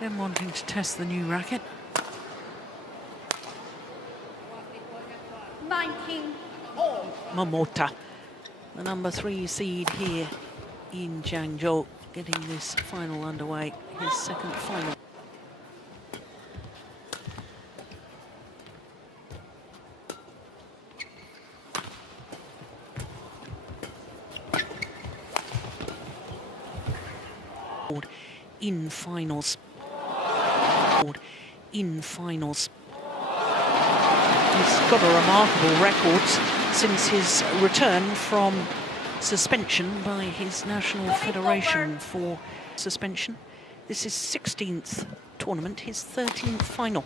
Then wanting to test the new racket. 19 all. Momota, the number 3 seed here in Zhangzhou, getting this final underway, his second final. In finals. In finals. He's got a remarkable record since his return from suspension by his National Federation for suspension. This is 16th tournament, his 13th final.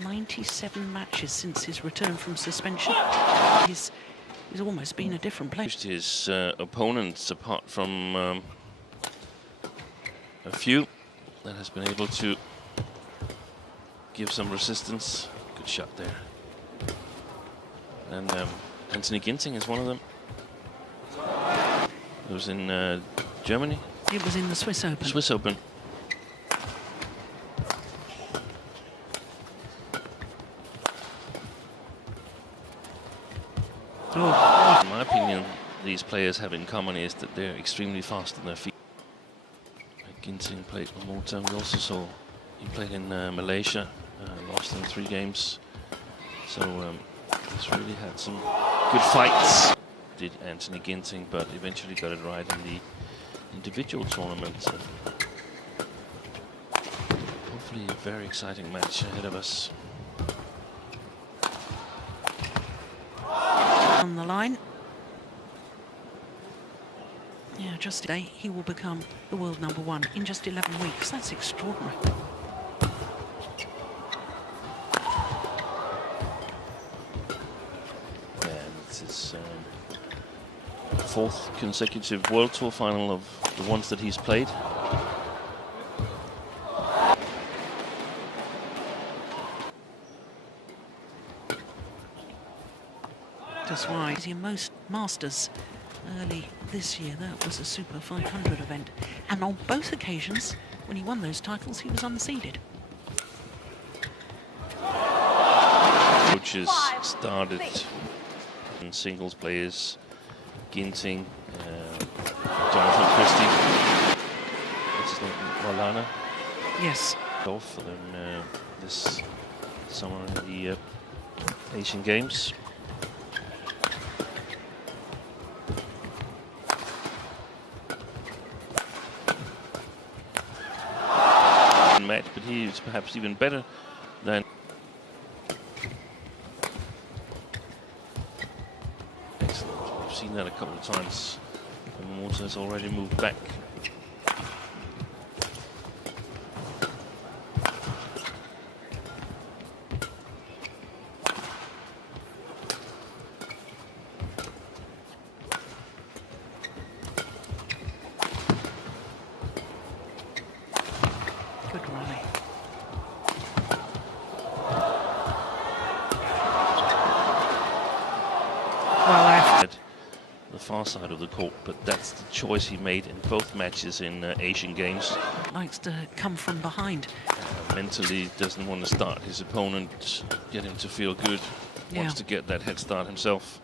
97 matches since his return from suspension. He's almost been a different player. His opponents, apart from a few that has been able to give some resistance. Good shot there. And Anthony Ginting is one of them. It was in Germany. It was in the Swiss Open. Swiss Open. Oh. In my opinion, these players have in common is that they're extremely fast on their feet. Ginting played Momota. We also saw he played in Malaysia, lost in 3 games. So he's really had some good fights. Did Anthony Ginting, but eventually got it right in the individual tournament. Hopefully a very exciting match ahead of us. On the line. Yeah, just today he will become the world number 1 in just 11 weeks. That's extraordinary. And this is 4th consecutive World Tour final of the ones that he's played. That's why he's in most Masters early this year. That was a Super 500 event. And on both occasions, when he won those titles, he was unseeded. Coaches started and singles players, Ginting, Jonathan Christie, what's his name, Walana? Yes. Golf for them this summer in the Asian Games. Match, but he is perhaps even better than. Excellent. We've seen that a couple of times. Momota has already moved back. Good rally. Well, At the far side of the court, but that's the choice he made in both matches in Asian Games. likes to come from behind. Mentally doesn't want to start his opponent, get him to feel good. Wants to get that head start himself.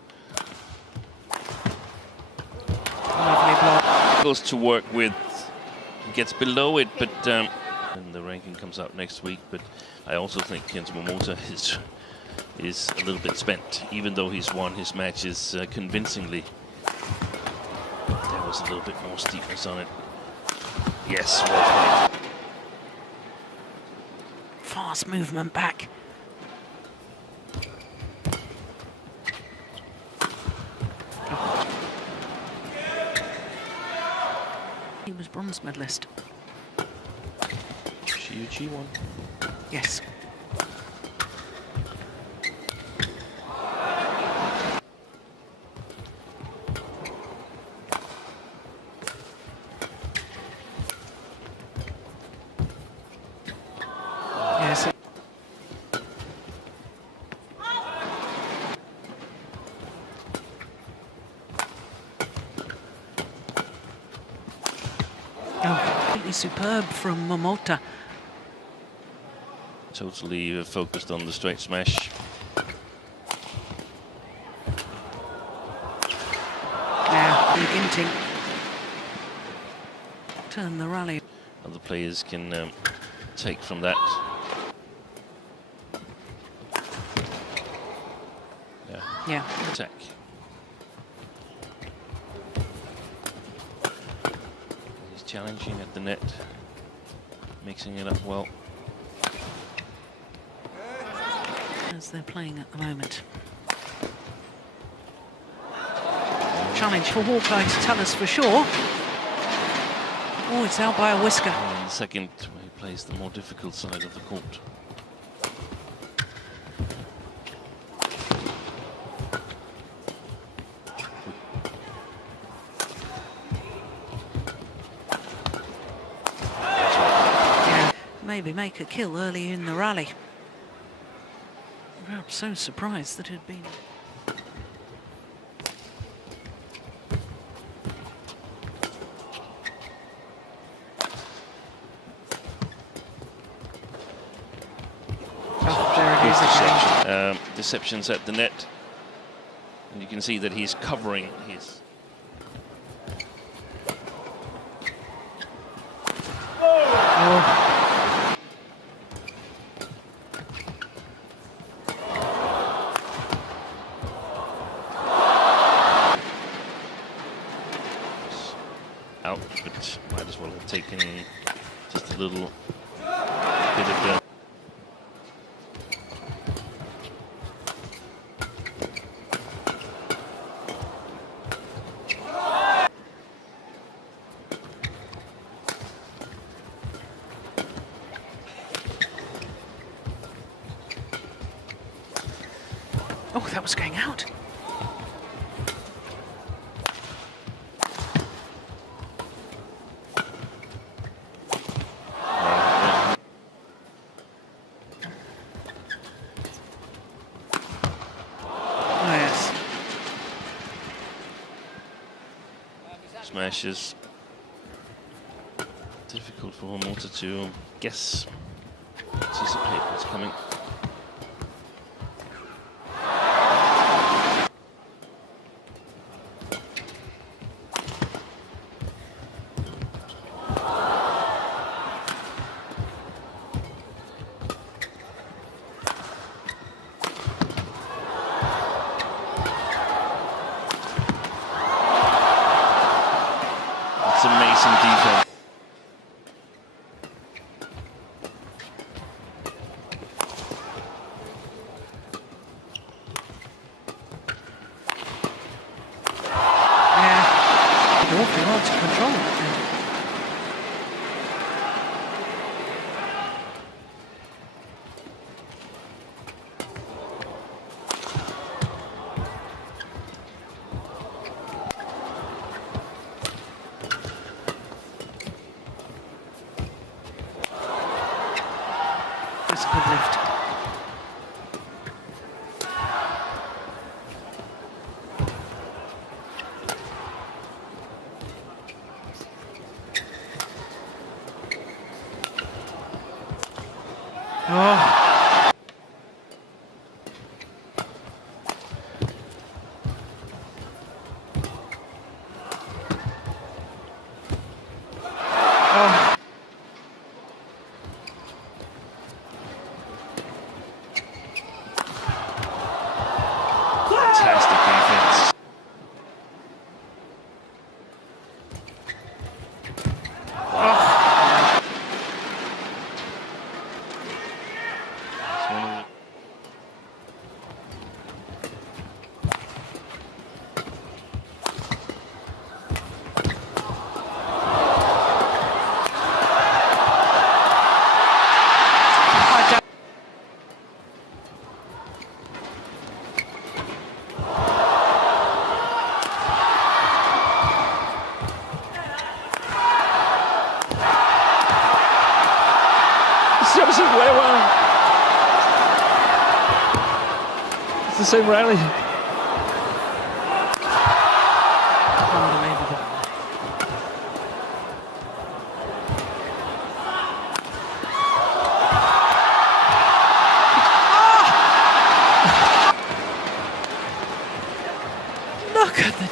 Lovely block. Goes to work with, he gets below it, but and the ranking comes out next week. But I also think Kento Momota is a little bit spent, even though he's won his matches convincingly. There was a little bit more steepness on it. Yes, well played. Fast movement back. He was bronze medalist. Shiuchi won. Yes. Yes. Oh, absolutely superb from Momota. Totally focused on the straight smash. Now, Ginting turn the rally. Other players can take from that. Yeah. Attack. He's challenging at the net, mixing it up well. As they're playing at the moment. Challenge for Hawkeye to tell us for sure. Oh, it's out by a whisker. And the second, where he plays the more difficult side of the court. Yeah, maybe make a kill early in the rally. I'm so surprised that it had been. Deceptions at the net, and you can see that he's covering his. Oh. Out, but might as well have taken just a little bit of the. Oh, that was going out. Oh, yes. Smashes. Difficult for Momota to guess, anticipate what's coming. That's amazing defense. Awfully hard to control that now. That's a good lift. Oh. Oh. Fantastic defense. It's one of the I don't. It's the same rally. Unbelievable.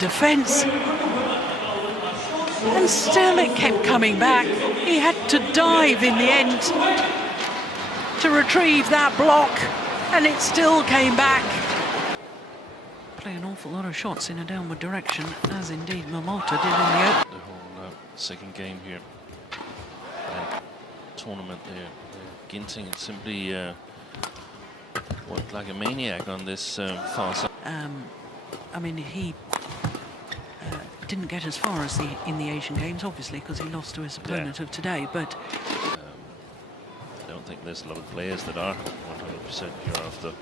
defence. And still it kept coming back. He had to dive in the end to retrieve that block, and it still came back. Play an awful lot of shots in a downward direction, as indeed Momota did in the open. The whole second game here, tournament there. Ginting simply worked like a maniac on this far side. I mean, he didn't get as far as in the Asian Games, obviously, because he lost to his opponent of today, but I don't think there's a lot of players that are 100% here after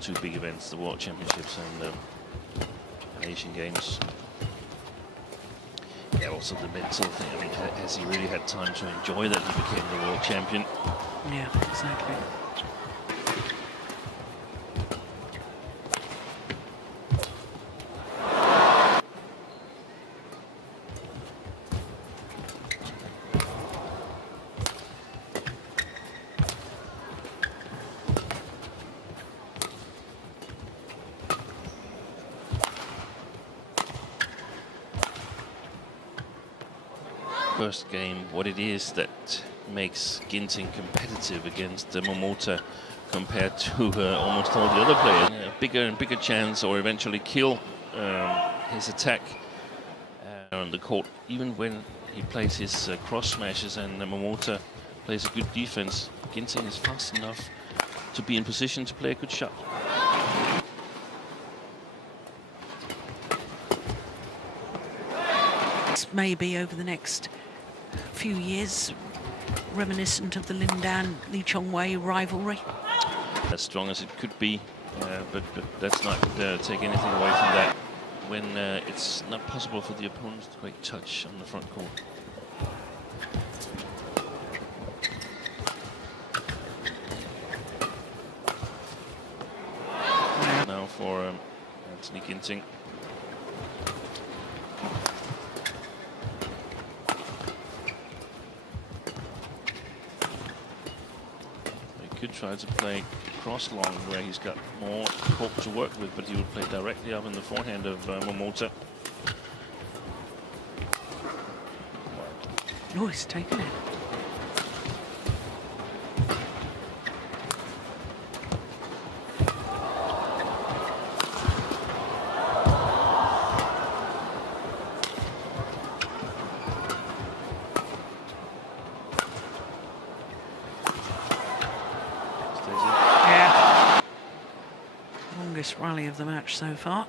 two big events, the World Championships and Asian Games. Yeah, also the mental thing. I mean, has he really had time to enjoy that he became the world champion? Yeah, exactly. First game, what it is that makes Ginting competitive against Momota compared to almost all the other players. A bigger and bigger chance, or eventually kill his attack on the court, even when he plays his cross smashes and Momota plays a good defense. Ginting is fast enough to be in position to play a good shot. Maybe over the next few years, reminiscent of the Lin Dan Lee Chong Wei rivalry. As strong as it could be, but let's not take anything away from that when it's not possible for the opponents to create touch on the front court. Now for Anthony Ginting. Could try to play cross long where he's got more court to work with, but he would play directly up in the forehand of Momota. Oh, he's taken it. Rally of the match so far.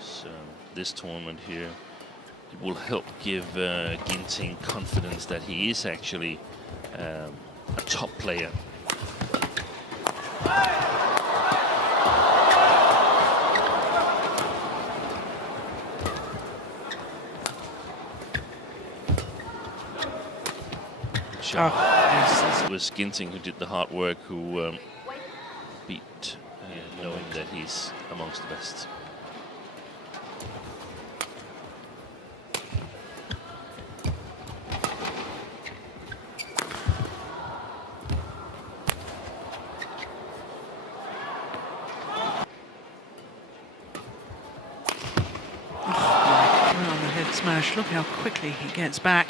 So this tournament here, it will help give Ginting confidence that he is actually a top player. Yes. It was Ginting who did the hard work, who beat, knowing that he's amongst the best. Oh, on the head smash. Look how quickly he gets back.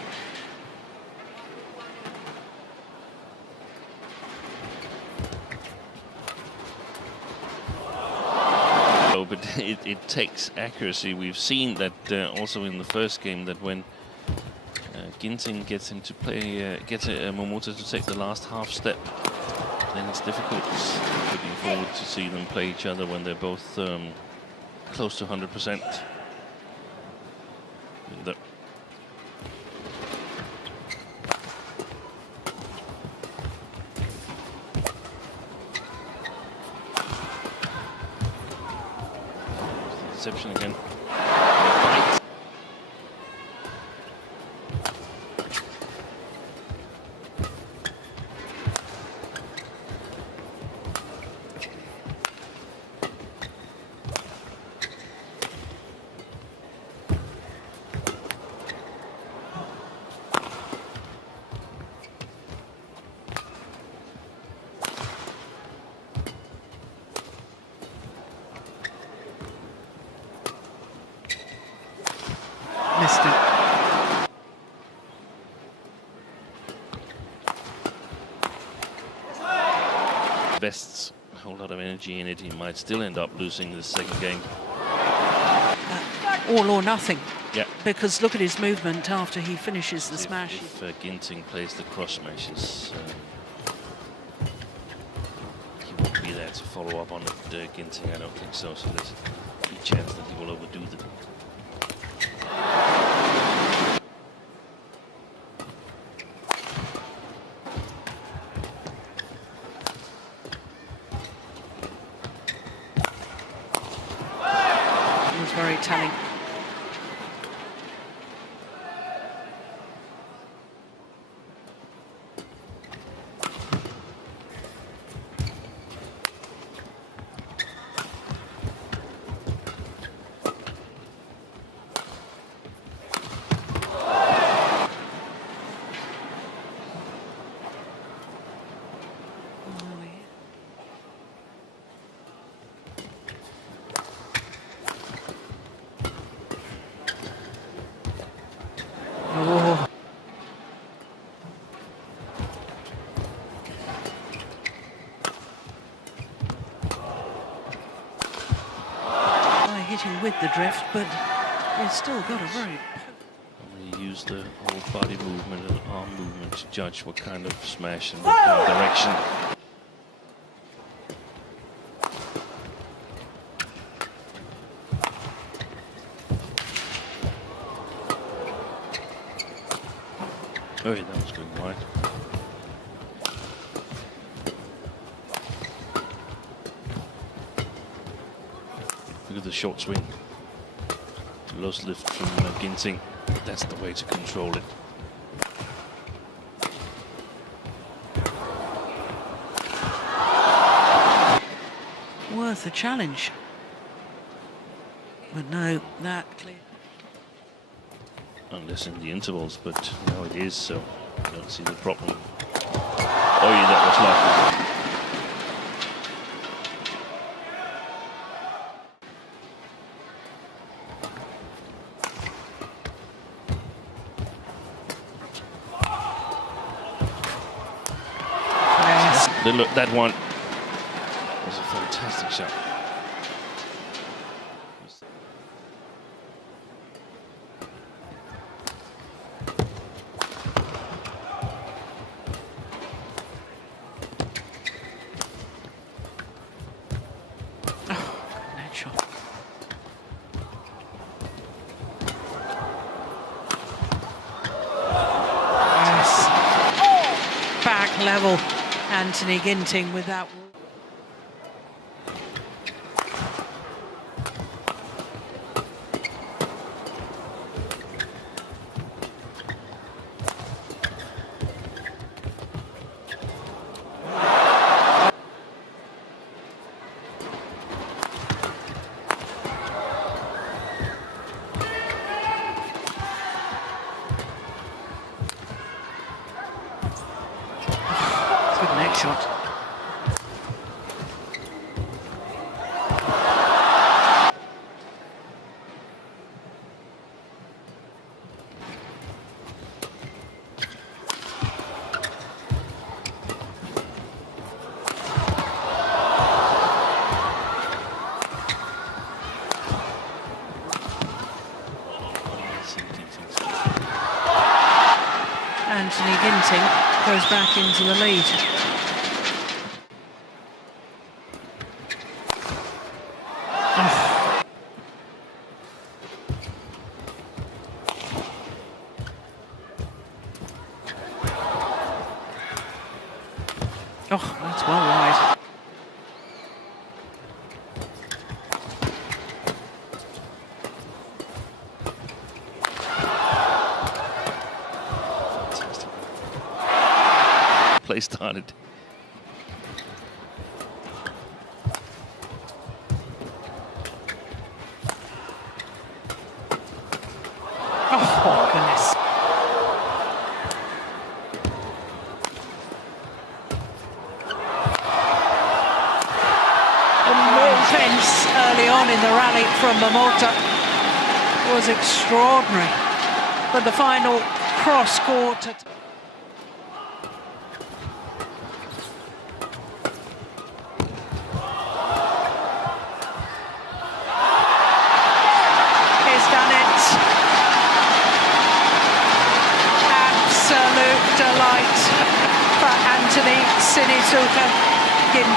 But it takes accuracy. We've seen that also in the first game, that when Ginting gets him to play, gets Momota to take the last half step, then it's difficult. Looking forward to see them play each other when they're both close to 100%. Deception again. invests a whole lot of energy in it, he might still end up losing the second game. All or nothing. Yeah. Because look at his movement after he finishes the smash. If Ginting plays the cross smashes, he won't be there to follow up on it. Ginting, I don't think so. So there's a chance that he will overdo them. It was very telling. Oh. Hitting with the drift, but he's still got a very... He used the whole body movement and arm movement to judge what kind of smash and what kind of direction. Oh yeah, that was going wide. Look at the short swing. Lost lift from Ginting. That's the way to control it. Worth a challenge. But no, that clear. Unless in the intervals, but now it is, so I don't see the problem. Oh yeah, that was lucky. Look, that one was a fantastic shot. Net shot. Yes. Back level. Anthony Ginting with that. Good net shot. Anthony Ginting goes back into the lead. Oh, that's well wide. Play started. Oh, goodness. The defense early on in the rally from Momota was extraordinary. But the final cross court. delight for Anthony Sinisuka Ginting.